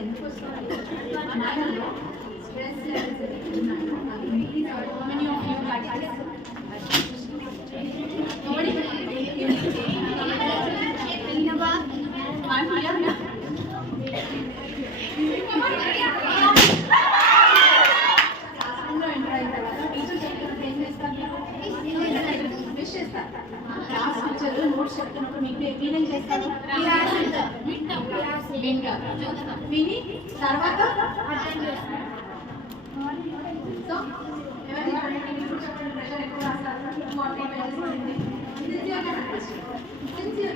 ఎందుకు వస్తుంది మనలో స్ట్రెస్ లెవెల్స్ ఉన్నాయో many of you like nobody I'm here class teacher notes చెప్తున్నప్పుడు మీకు మీరేం చేస్తారు వింటారు విని తర్వాత సో ఎవరి ప్రెషర్ ఎక్కువ రాస్తారు 40 పేజెస్ ఉంది సిన్సియర్గా ఇప్పుడు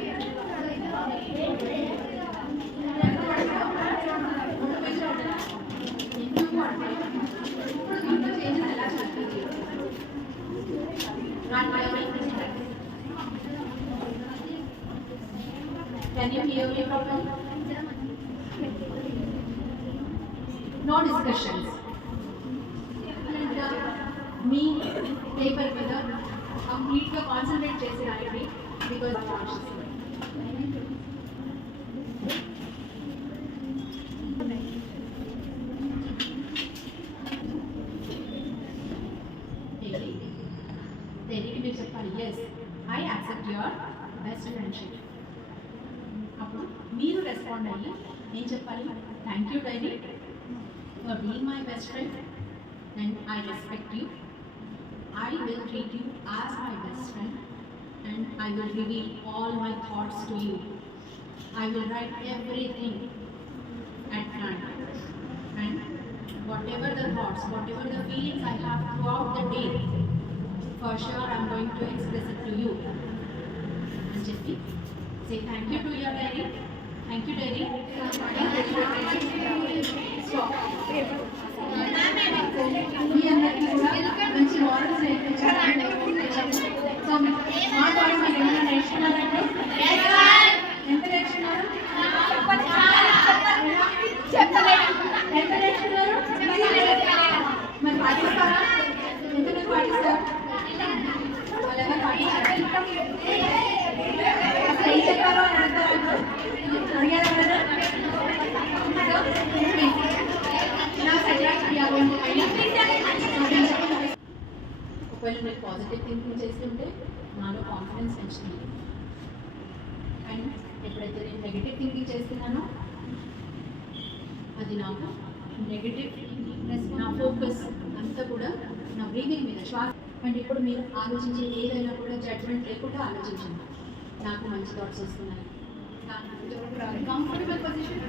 దీంట్లో చేంజెస్ ఎలా చేస్తారు Can you hear me properly? No discussions. Me paper మీద కంప్లీట్గా కాన్సన్ట్రేట్ చేసి రాయండి బికాజ్ దేనికి మీరు చెప్పాలి yes I accept your best friendship. అప్పుడు మీరు రెస్పాండ్ అయ్యి నేను చెప్పాలి thank you diary for being my best friend and I respect you. I will treat you as my best friend and I will reveal all my thoughts to you. I will write everything at night and whatever the thoughts, whatever the feelings I have throughout the day, for sure I am going to express it to you. And Jeffy, say thank you to your diary. Thank you diary. Stop. మీ అందరికీ కూడా మంచి మోడల్స్ నేర్పించారు. సో మా ద్వారా మీరు ఏమైనా నేర్చుకున్నారంటే ఎంత నేర్చుకున్నారు ఎంత నేర్చుకున్నారు మరి పాటిస్తారా ఎంతమంది పాటిస్తారు వాళ్ళు ఎవరు పాటిస్తారు అసలు ఏం చెప్పారో అని అడిగారు కదా. ఒకవేళ నేను పాజిటివ్ థింకింగ్ చేస్తుంటే నాలో కాన్ఫిడెన్స్ పెంచుతుంది అండ్ ఎప్పుడైతే నేను నెగిటివ్ థింకింగ్ చేస్తున్నానో అది నాకు నెగిటివ్ నా ఫోకస్ అంతా కూడా నా బ్రీతింగ్ మీద శ్వాస. అండ్ ఇప్పుడు మీరు ఆలోచించే ఏదైనా కూడా జడ్జ్మెంట్ లేకుండా ఆలోచించండి. నాకు మంచి థాట్స్ వస్తున్నాయి కంఫర్టబుల్ పొజిషన్